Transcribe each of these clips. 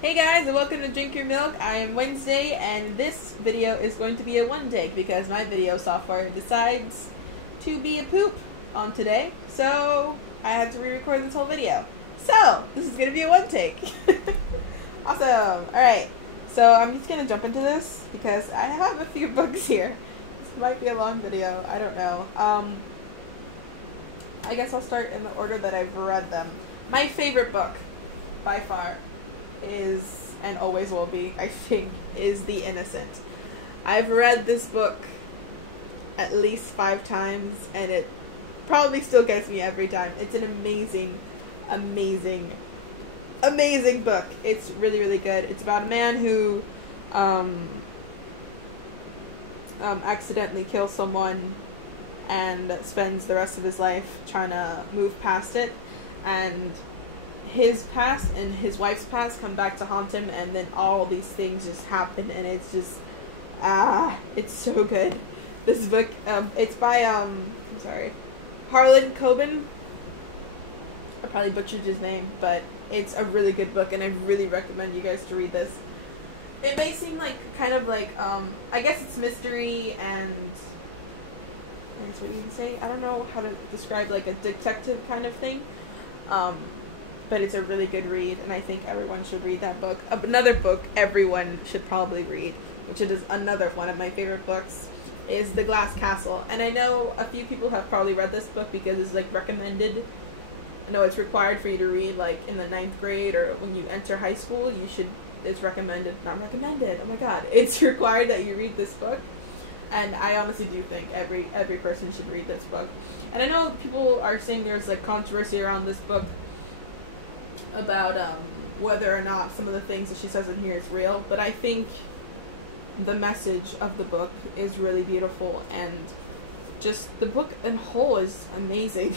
Hey guys, and welcome to Drink Your Milk. I am Wednesday, and this video is going to be a one take because my video software decides to be a poop on today, so I had to re-record this whole video. So, this is going to be a one take. Awesome! Alright, so I'm just going to jump into this because I have a few books here. This might be a long video, I don't know. I guess I'll start in the order that I've read them. My favorite book, by far, is, and always will be, I think, is The Innocent. I've read this book at least 5 times, and it probably still gets me every time. It's an amazing, amazing, amazing book. It's really, really good. It's about a man who accidentally kills someone and spends the rest of his life trying to move past it, and his past and his wife's past come back to haunt him, and then all these things just happen, and it's just it's so good. This book, it's by I'm sorry, Harlan Coben. I probably butchered his name, but it's a really good book, and I really recommend you guys to read this. It may seem like kind of like I guess it's mystery and that's what you can say. I don't know how to describe like a detective kind of thing. But it's a really good read, and I think everyone should read that book. Another book everyone should probably read, which is another one of my favorite books, is The Glass Castle. And I know a few people have probably read this book because it's like recommended. No, it's required for you to read like in the 9th grade or when you enter high school. You should. It's recommended, not recommended. Oh my God, it's required that you read this book. And I honestly do think every person should read this book. And I know people are saying there's like controversy around this book about whether or not some of the things that she says in here is real, but I think the message of the book is really beautiful, and just the book in whole is amazing.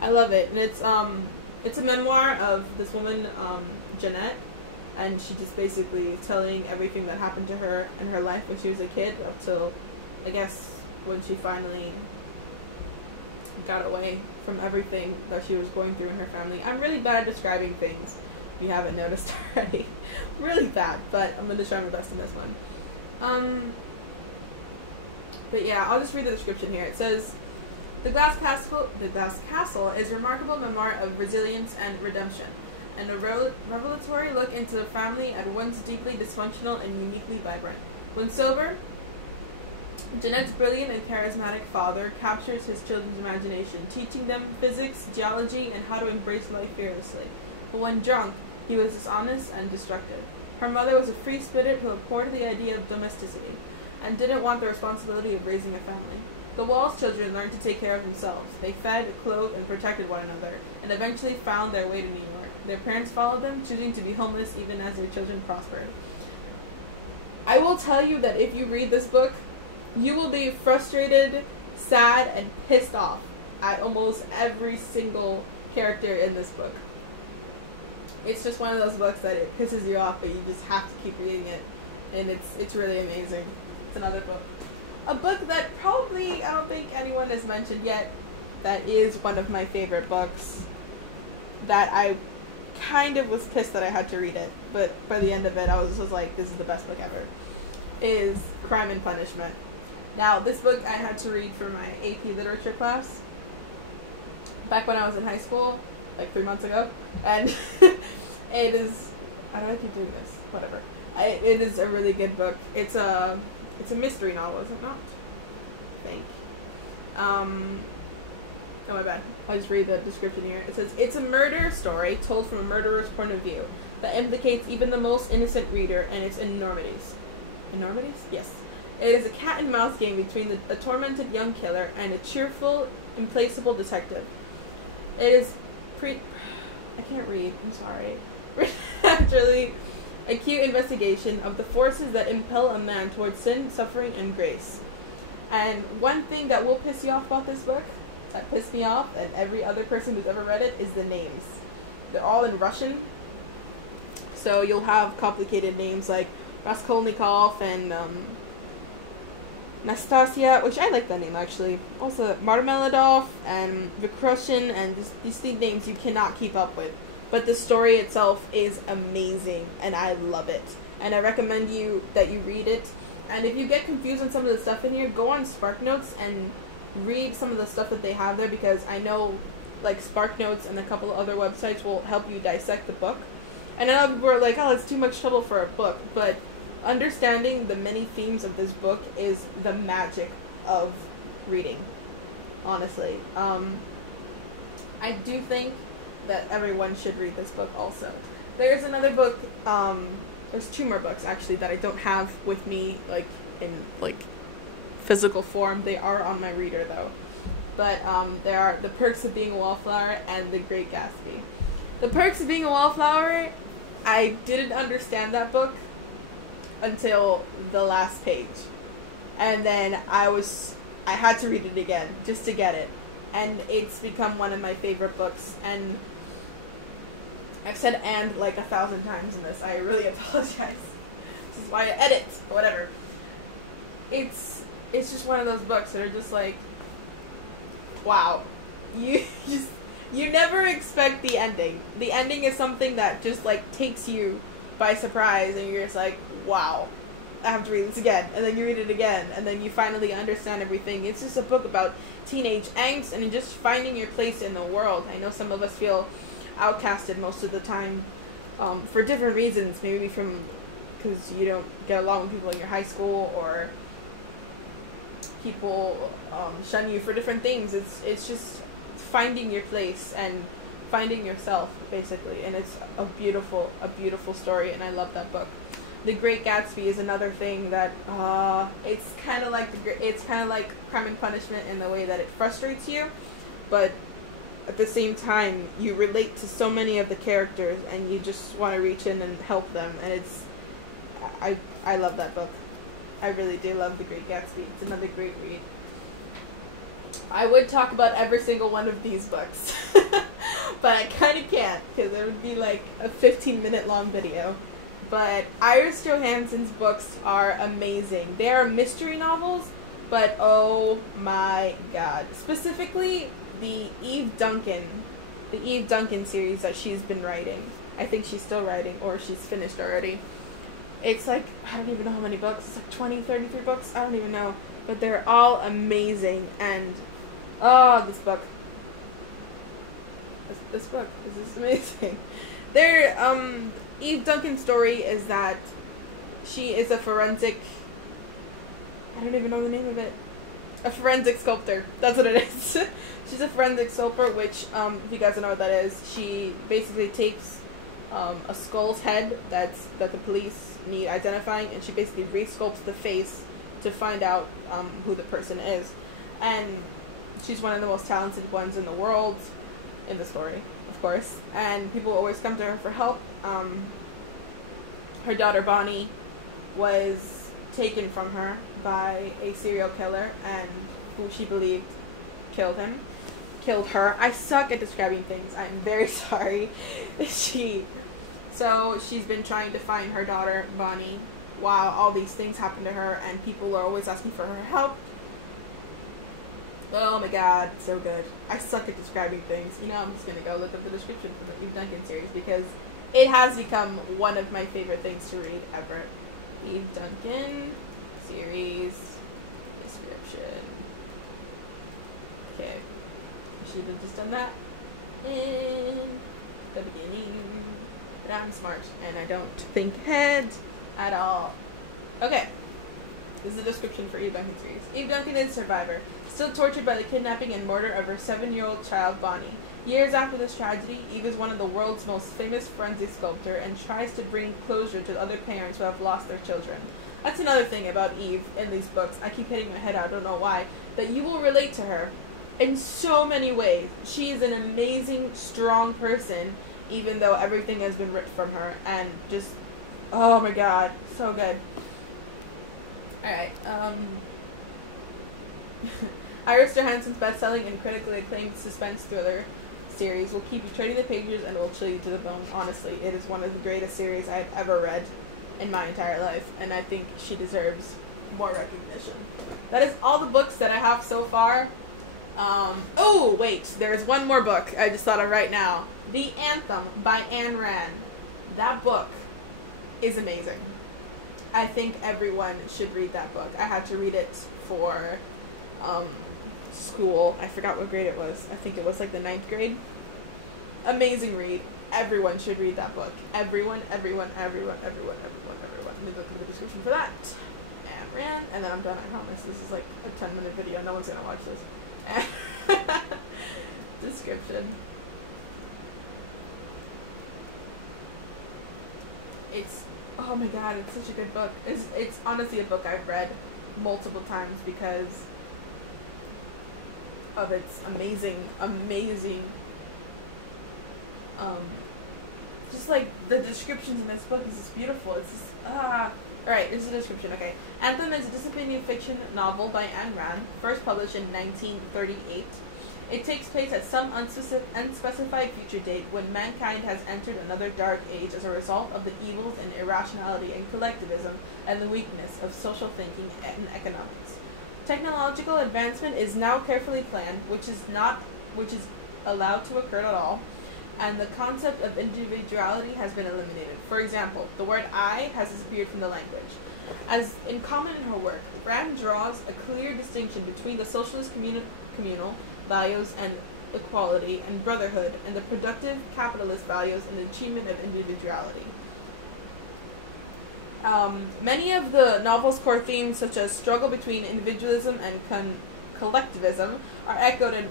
I love it, and it's a memoir of this woman, Jeanette, and she just basically is telling everything that happened to her in her life when she was a kid up till, I guess, when she finally got away from everything that she was going through in her family. I'm really bad at describing things, if you haven't noticed already. Really bad, but I'm going to try my best in this one. But yeah, I'll just read the description here. It says, The Glass Castle is a remarkable memoir of resilience and redemption, and a revelatory look into a family at once deeply dysfunctional and uniquely vibrant. When sober, Jeanette's brilliant and charismatic father captures his children's imagination, teaching them physics, geology, and how to embrace life fearlessly. But when drunk, he was dishonest and destructive. Her mother was a free spirit who abhorred the idea of domesticity and didn't want the responsibility of raising a family. The Walls children learned to take care of themselves. They fed, clothed, and protected one another, and eventually found their way to New York. Their parents followed them, choosing to be homeless even as their children prospered. I will tell you that if you read this book, you will be frustrated, sad, and pissed off at almost every single character in this book. It's just one of those books that it pisses you off, but you just have to keep reading it, and it's really amazing. It's another book. A book that probably I don't think anyone has mentioned yet, that is one of my favorite books, that I kind of was pissed that I had to read it, but by the end of it I was just like, this is the best book ever, is Crime and Punishment. Now, this book I had to read for my AP literature class back when I was in high school, like 3 months ago, and it is, how do I keep doing this? Whatever. It is a really good book. It's a mystery novel, is it not? I think. Oh my bad. I'll just read the description here. It says, it's a murder story told from a murderer's point of view that implicates even the most innocent reader and its enormities. Enormities? Yes. It is a cat-and-mouse game between a tormented young killer and a cheerful, implacable detective. It is I can't read, I'm sorry. Naturally acute investigation of the forces that impel a man towards sin, suffering, and grace. And one thing that will piss you off about this book, that pissed me off, and every other person who's ever read it, is the names. They're all in Russian, so you'll have complicated names like Raskolnikov and Nastasia, which I like that name actually. Also Marmeladov and Vikrushin, and these names you cannot keep up with. but the story itself is amazing, and I love it. And I recommend that you read it. And if you get confused on some of the stuff in here, go on SparkNotes and read some of the stuff that they have there, because I know like SparkNotes and a couple of other websites will help you dissect the book. And I know people are like, oh, it's too much trouble for a book, but understanding the many themes of this book is the magic of reading, honestly. I do think that everyone should read this book also. There's another book, there's two more books actually that I don't have with me like in like physical form. They are on my reader though. But there are The Perks of Being a Wallflower and The Great Gatsby. The Perks of Being a Wallflower, I didn't understand that book until the last page. And then I had to read it again just to get it. And it's become one of my favorite books. And I've said "and" like 1,000 times in this. I really apologize. This is why I edit, or whatever. It's just one of those books that are just like, wow. You never expect the ending. The ending is something that just like takes you by surprise, and you're just like, wow, I have to read this again. And then you read it again, and then you finally understand everything. It's just a book about teenage angst and just finding your place in the world. I know some of us feel outcasted most of the time for different reasons. Maybe because you don't get along with people in your high school, or people shun you for different things. It's just finding your place and finding yourself, basically. And it's a beautiful story, and I love that book. The Great Gatsby is another thing that it's kind of like Crime and Punishment in the way that it frustrates you, but at the same time you relate to so many of the characters and you just want to reach in and help them. And I love that book. I really do love The Great Gatsby. It's another great read. I would talk about every single one of these books, but I kind of can't, because it would be like a 15-minute long video. But Iris Johansen's books are amazing. They are mystery novels, but oh my god. Specifically, the Eve Duncan series that she's been writing. I think she's still writing, or she's finished already. It's like, I don't even know how many books. It's like 20, 33 books. I don't even know. But they're all amazing. And, oh, this book. This book is just amazing. Eve Duncan's story is that she is a forensic, I don't even know the name of it. A forensic sculptor. That's what it is. She's a forensic sculptor, which, if you guys don't know what that is, she basically takes a skull's head that the police need identifying, and she basically resculpts the face to find out who the person is. And she's one of the most talented ones in the world in the story, of course. And people always come to her for help. Her daughter Bonnie was taken from her by a serial killer, and who she believed killed her. I suck at describing things. I'm very sorry. So she's been trying to find her daughter Bonnie while all these things happen to her, and people are always asking for her help. Oh my god, so good. I suck at describing things. You know, I'm just gonna go look up the description for the Eve Duncan series, because it has become one of my favorite things to read ever. Eve Duncan series description. Okay. I should have just done that in the beginning. But I'm smart, and I don't think ahead at all. Okay. This is the description for Eve Duncan series. Eve Duncan is a survivor, still tortured by the kidnapping and murder of her 7-year-old child, Bonnie. Years after this tragedy, Eve is one of the world's most famous forensic sculptors and tries to bring closure to other parents who have lost their children. That's another thing about Eve in these books. I keep hitting my head out, I don't know why. That you will relate to her in so many ways. She is an amazing, strong person, even though everything has been ripped from her. And just, oh my god, so good. Alright, Iris Johansen's best-selling and critically acclaimed suspense thriller series will keep you treading the pages and will chill you to the bone. Honestly, it is one of the greatest series I've ever read in my entire life, and I think she deserves more recognition. That is all the books that I have so far. Oh, wait, there's one more book I just thought of right now. The Anthem by Ayn Rand. That book is amazing. I think everyone should read that book. I had to read it for school. I forgot what grade it was. I think it was like the 9th grade. Amazing read. Everyone should read that book. Everyone. Let me look at the description for that. Ayn Rand, and then I'm done. I promise. This is like a 10-minute video. No one's gonna watch this. Description. It's, oh my god, it's such a good book. It's honestly a book I've read multiple times because of its amazing just like the descriptions in this book is just beautiful. It's just alright, here's the description. Okay. Anthem is a dystopian fiction novel by Ayn Rand, first published in 1938. It takes place at some unspecified future date when mankind has entered another dark age as a result of the evils and irrationality and collectivism and the weakness of social thinking and economics. Technological advancement is now carefully planned, which is allowed to occur at all, and the concept of individuality has been eliminated. For example, the word I has disappeared from the language. As in common in her work, Rand draws a clear distinction between the socialist communal values and equality and brotherhood, and the productive capitalist values and the achievement of individuality. Many of the novel's core themes, such as struggle between individualism and collectivism, are echoed in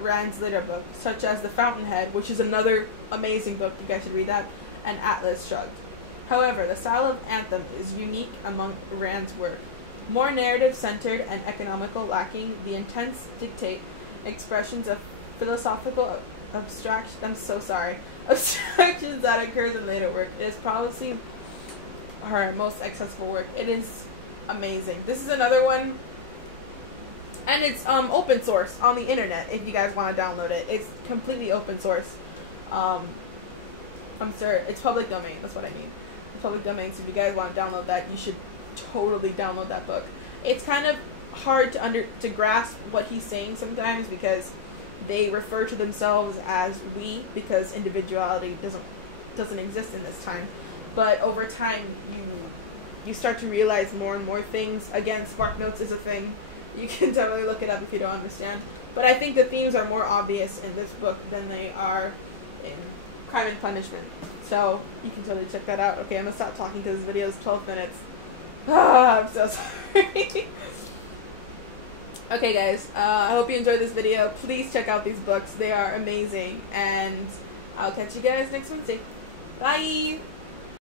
Rand's later books, such as The Fountainhead, which is another amazing book, you guys should read that, and Atlas Shrugged. However, the style of Anthem is unique among Rand's work. More narrative-centered and economical, lacking the intense dictate expressions of philosophical abstractions that occurs in later work. It is probably her most accessible work. It is amazing. This is another one, and it's open source on the internet if you guys want to download it. It's completely open source. I'm sure it's public domain. That's what I mean. It's public domain. So if you guys want to download that, you should totally download that book. It's kind of hard to grasp what he's saying sometimes because they refer to themselves as we, because individuality doesn't exist in this time. But over time, you start to realize more and more things. Again, SparkNotes is a thing. You can definitely look it up if you don't understand. But I think the themes are more obvious in this book than they are in Crime and Punishment. So you can totally check that out. Okay, I'm going to stop talking because this video is 12 minutes. I'm so sorry. Okay, guys. I hope you enjoyed this video. Please check out these books. They are amazing. And I'll catch you guys next Wednesday. Bye!